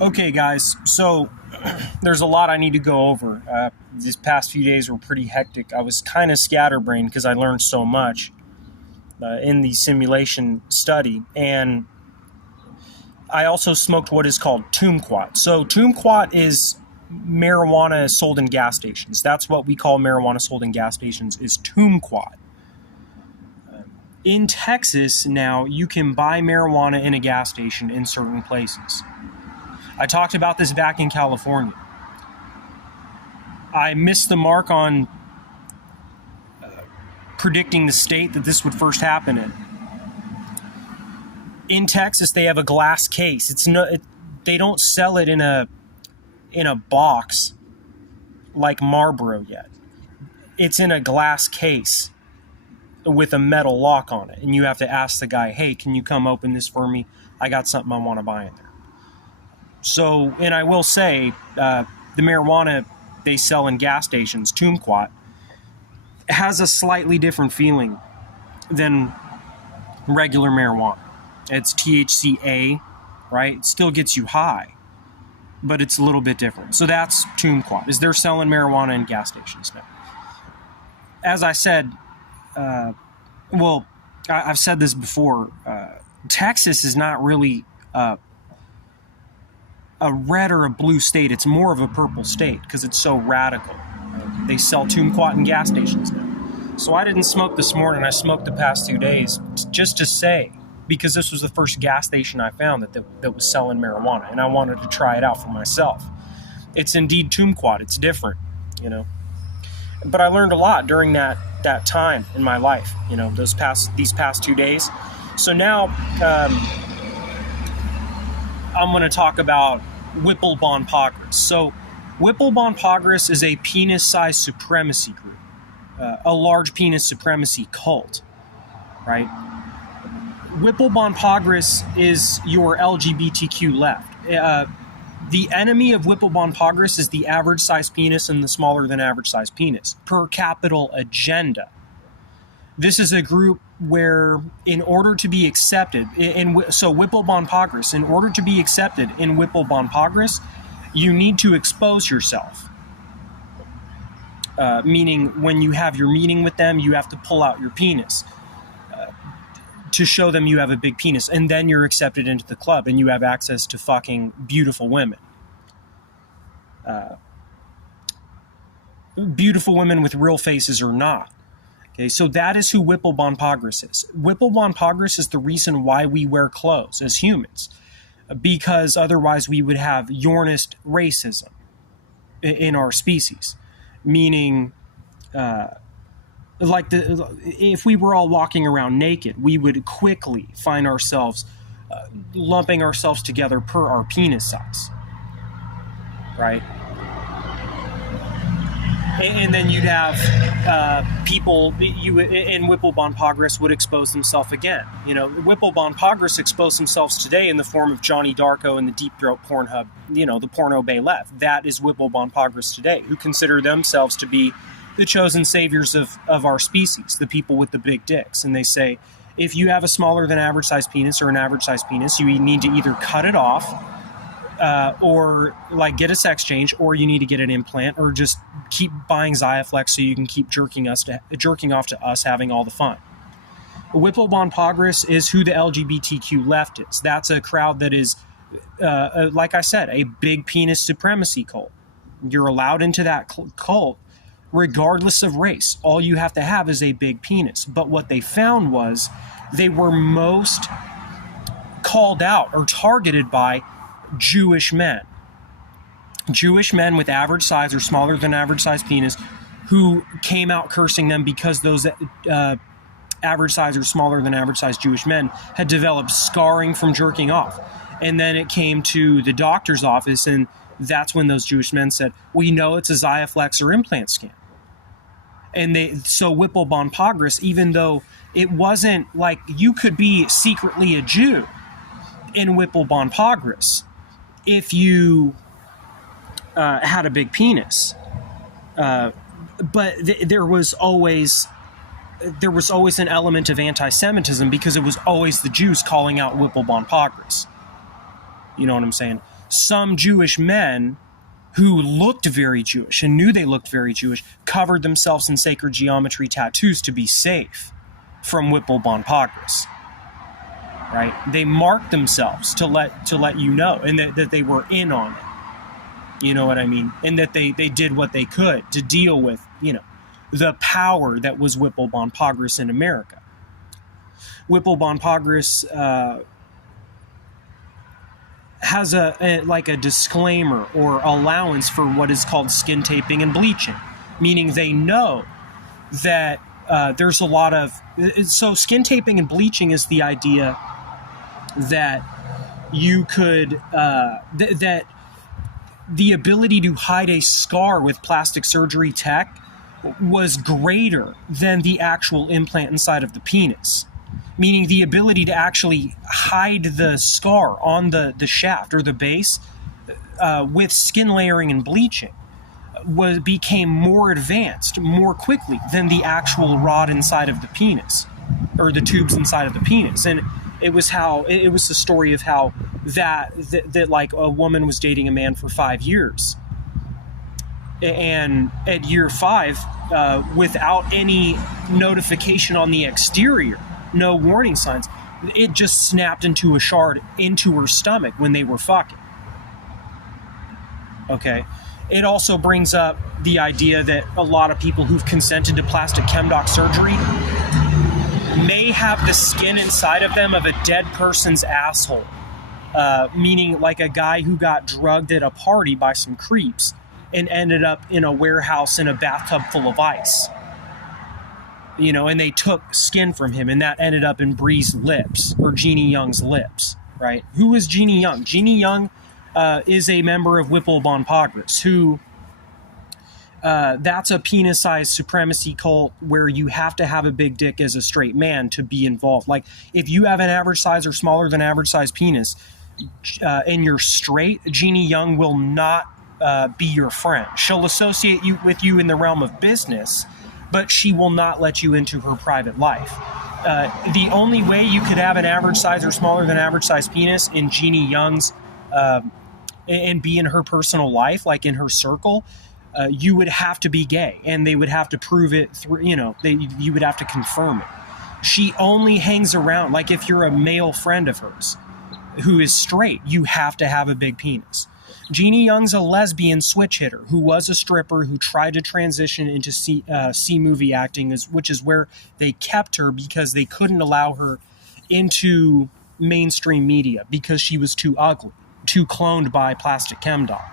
Okay, guys, so there's a lot I need to go over. These past few days were pretty hectic. I was kind of scatterbrained because I learned so much in the simulation study, and I also smoked what is called Toomquat. So Toomquat is marijuana sold in gas stations. That's what we call marijuana sold in gas stations, is Toomquat. In Texas now, you can buy marijuana in a gas station in certain places. I talked about this back in California. I missed the mark on predicting the state that this would first happen in. In Texas, they have a glass case. They don't sell it in a box like Marlboro yet. It's in a glass case with a metal lock on it, and you have to ask the guy, "Hey, can you come open this for me? I got something I want to buy in there." So, and I will say, the marijuana they sell in gas stations, Toomquat, has a slightly different feeling than regular marijuana. It's THCA, right? It still gets you high, but it's a little bit different. So that's Toomquat, is they're selling marijuana in gas stations now. As I said, I've said this before, Texas is not really a red or a blue state. It's more of a purple state because it's so radical. They sell Toomquat in gas stations now. So I didn't smoke this morning. I smoked the past 2 days just to say, because this was the first gas station I found that was selling marijuana, and I wanted to try it out for myself. It's indeed Toomquat. It's different, But I learned a lot during that time in my life, these past 2 days. So now I'm going to talk about Whipple Pogres. So Whipple Pogres is a penis-sized supremacy group, a large penis supremacy cult, right? Whipple Pogres is your LGBTQ left. The enemy of Whipple Pogres is the average size penis and the smaller than average size penis per capital agenda. This is a group where, in order to be accepted, Whipple Pogres, in order to be accepted in Whipple Pogres, you need to expose yourself. Meaning, when you have your meeting with them, you have to pull out your penis to show them you have a big penis, and then you're accepted into the club, and you have access to fucking beautiful women. Beautiful women with real faces or not. Okay, so that is who Whipple Pogres is. Whipple Pogres is the reason why we wear clothes as humans, because otherwise we would have Yornist racism in our species, meaning if we were all walking around naked, we would quickly find ourselves lumping ourselves together per our penis size, right? And then you'd have people, and Whipple Pogres would expose themselves again. Whipple Pogres expose themselves today in the form of Johnny Darko and the Deep Throat Pornhub, the porno bay left. That is Whipple Pogres today, who consider themselves to be the chosen saviors of our species, the people with the big dicks. And they say, if you have a smaller than average size penis or an average size penis, you need to either cut it off or get a sex change, or you need to get an implant, or just keep buying Xiaflex so you can keep jerking off to us having all the fun. Whipple Pogres is who the LGBTQ left is. That's a crowd that is, like I said, a big penis supremacy cult. You're allowed into that cult regardless of race. All you have to have is a big penis. But what they found was they were most called out or targeted by Jewish men with average size or smaller than average size penis, who came out cursing them because those average size or smaller than average size Jewish men had developed scarring from jerking off. And then it came to the doctor's office, and that's when those Jewish men said, "We know it's a Xiaflex or implant scam." And so Whipple Pogres, even though it wasn't like you could be secretly a Jew in Whipple Pogres if you had a big penis, but there was always an element of anti-Semitism because it was always the Jews calling out Whipple Pogres. You know what I'm saying? some Jewish men who looked very Jewish and knew they looked very Jewish covered themselves in sacred geometry tattoos to be safe from Whipple von Pogres. Right? They marked themselves to let you know, and that they were in on it. You know what I mean? And that they did what they could to deal with, the power that was Whipple von Pogres in America. Whipple von Pogres has a disclaimer or allowance for what is called skin taping and bleaching, meaning they know that there's a lot of... So skin taping and bleaching is the idea that you could... that the ability to hide a scar with plastic surgery tech was greater than the actual implant inside of the penis. Meaning the ability to actually hide the scar on the shaft or the base with skin layering and bleaching became more advanced more quickly than the actual rod inside of the penis or the tubes inside of the penis. And it was the story of how that like a woman was dating a man for 5 years. And at year 5, without any notification on the exterior, no warning signs, it just snapped into a shard into her stomach when they were fucking. Okay. It also brings up the idea that a lot of people who've consented to plastic chemdoc surgery may have the skin inside of them of a dead person's asshole. Meaning like a guy who got drugged at a party by some creeps and ended up in a warehouse in a bathtub full of ice. And they took skin from him, and that ended up in Bree's lips, or Jeannie Young's lips, right? Who is Jeannie Young? Jeannie Young is a member of Whipple von Pogres, who, that's a penis-sized supremacy cult where you have to have a big dick as a straight man to be involved. Like, if you have an average size or smaller than average size penis, and you're straight, Jeannie Young will not be your friend. She'll associate with you in the realm of business, but she will not let you into her private life. The only way you could have an average size or smaller than average size penis in Jeannie Young's and be in her personal life, like in her circle, you would have to be gay, and they would have to prove it through, you would have to confirm it. She only hangs around, like if you're a male friend of hers who is straight, you have to have a big penis. Jeannie Young's a lesbian switch hitter who was a stripper who tried to transition into C-movie acting, which is where they kept her because they couldn't allow her into mainstream media because she was too ugly, too cloned by plastic chemdoc,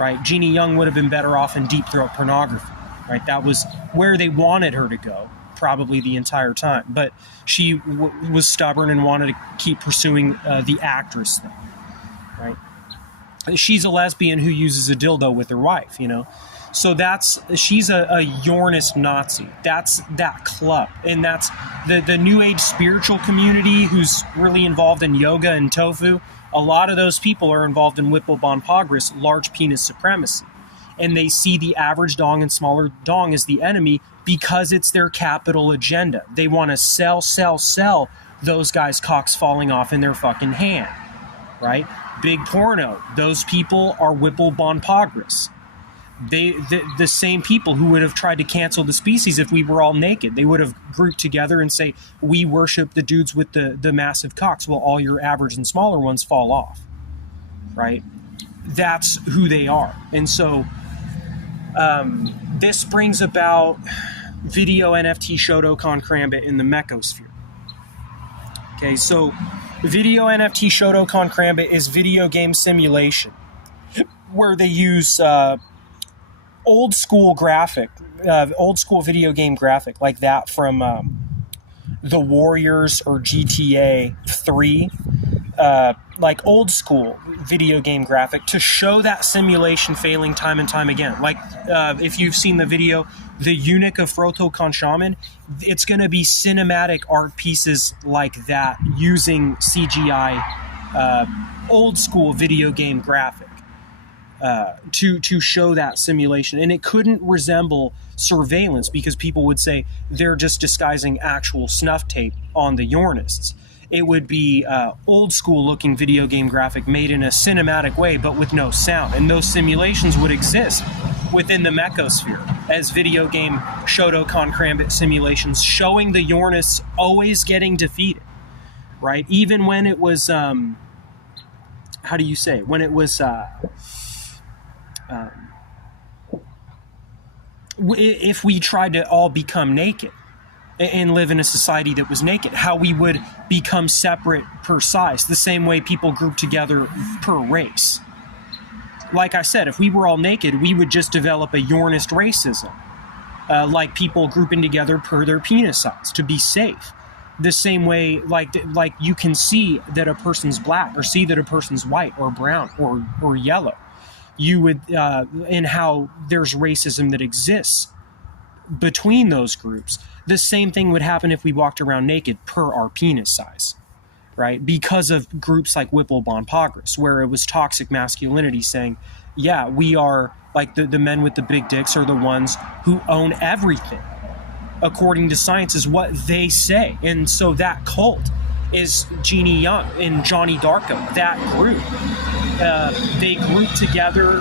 right? Jeannie Young would have been better off in deep throat pornography, right? That was where they wanted her to go probably the entire time, but she was stubborn and wanted to keep pursuing the actress thing, right? She's a lesbian who uses a dildo with her wife, So she's a Yornist Nazi. That's that club. And that's the New Age spiritual community who's really involved in yoga and tofu. A lot of those people are involved in Whipple von Pogres, large penis supremacy. And they see the average dong and smaller dong as the enemy because it's their capital agenda. They want to sell those guys' cocks falling off in their fucking hand, right? Big porno. Those people are Whipple von Pogres. The same people who would have tried to cancel the species if we were all naked. They would have grouped together and say, we worship the dudes with the massive cocks while all your average and smaller ones fall off, right? That's who they are. And so this brings about video NFT Shotokan Krombit in the Mechosphere. Okay, so video NFT Shotokan Krombit is video game simulation where they use old school video game graphic like that from The Warriors or GTA 3, like old school video game graphic to show that simulation failing time and time again. Like if you've seen the video, The Eunuch of Shotokan Shaman, it's going to be cinematic art pieces like that using CGI old school video game graphic to show that simulation. And it couldn't resemble surveillance because people would say they're just disguising actual snuff tape on the Yornists. It would be old school looking video game graphic made in a cinematic way, but with no sound. And those simulations would exist within the Mechosphere as video game Shotokan Krombit simulations, showing the Yornists always getting defeated, right? Even when it was, how do you say it? When it was, if we tried to all become naked and live in a society that was naked, how we would become separate per size, the same way people group together per race. Like I said, if we were all naked, we would just develop a Yornist racism, like people grouping together per their penis size to be safe. The same way, like you can see that a person's black or see that a person's white or brown or yellow. You would, in how there's racism that exists between those groups. The same thing would happen if we walked around naked per our penis size, right? Because of groups like Whipple Pogres, where it was toxic masculinity saying, yeah, we are like the men with the big dicks are the ones who own everything. According to science is what they say. And so that cult is Jeannie Young and Johnny Darko, that group. They group together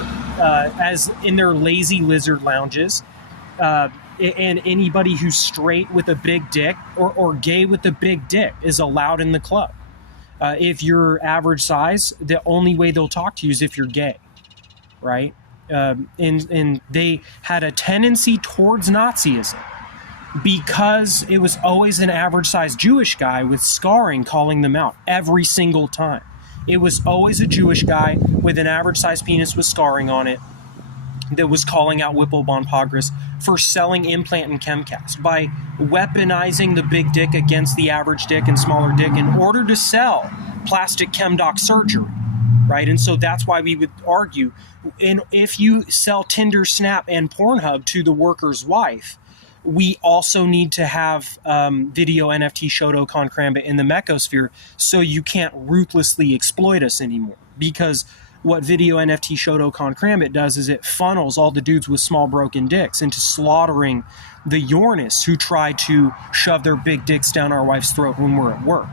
as in their lazy lizard lounges. And anybody who's straight with a big dick or gay with a big dick is allowed in the club. If you're average size, the only way they'll talk to you is if you're gay, right? And they had a tendency towards Nazism because it was always an average size Jewish guy with scarring calling them out every single time. It was always a Jewish guy with an average size penis with scarring on it that was calling out Whipple Pogres for selling implant and chemcast by weaponizing the big dick against the average dick and smaller dick in order to sell plastic chemdoc surgery, right? And so that's why we would argue, and if you sell Tinder, Snap, and Pornhub to the worker's wife, we also need to have video NFT Shotokan Krombit in the Mechosphere so you can't ruthlessly exploit us anymore. Because what video NFT Shotokan Krombit does is it funnels all the dudes with small broken dicks into slaughtering the Yornists who try to shove their big dicks down our wife's throat when we're at work.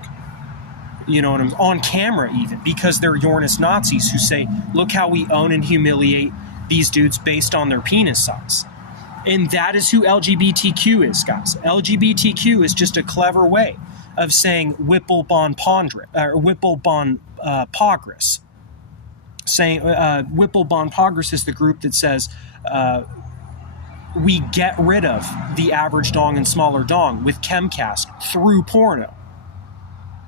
You know what I'm on camera even, because they're Yornist Nazis who say, look how we own and humiliate these dudes based on their penis size. And that is who LGBTQ is, guys. LGBTQ is just a clever way of saying Whipple Pogres. Saying Whipple Pogres is the group that says we get rid of the average dong and smaller dong with chemcast through porno,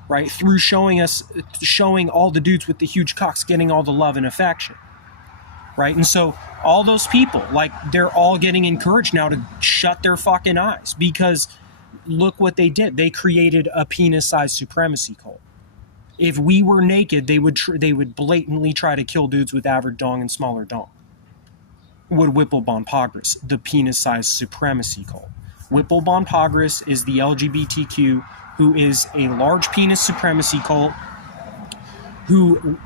right? Through showing all the dudes with the huge cocks getting all the love and affection, right? And so all those people, like, they're all getting encouraged now to shut their fucking eyes because look what they did. They created a penis-sized supremacy cult. If we were naked, they would blatantly try to kill dudes with average dong and smaller dong. Would Whipple Pogres, the penis-sized supremacy cult. Whipple Pogres is the LGBTQ who is a large penis supremacy cult who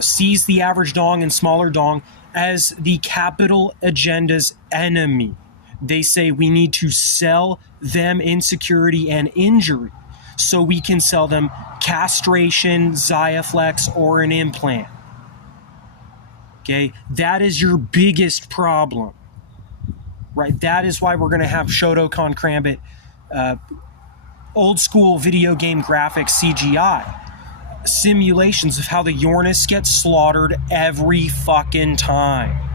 sees the average dong and smaller dong as the capital agenda's enemy. They say we need to sell them insecurity and injury so we can sell them castration, Xiaflex, or an implant. Okay, that is your biggest problem, right? That is why we're going to have Shotokan Krombit, old school video game graphics CGI, simulations of how the Yornists get slaughtered every fucking time.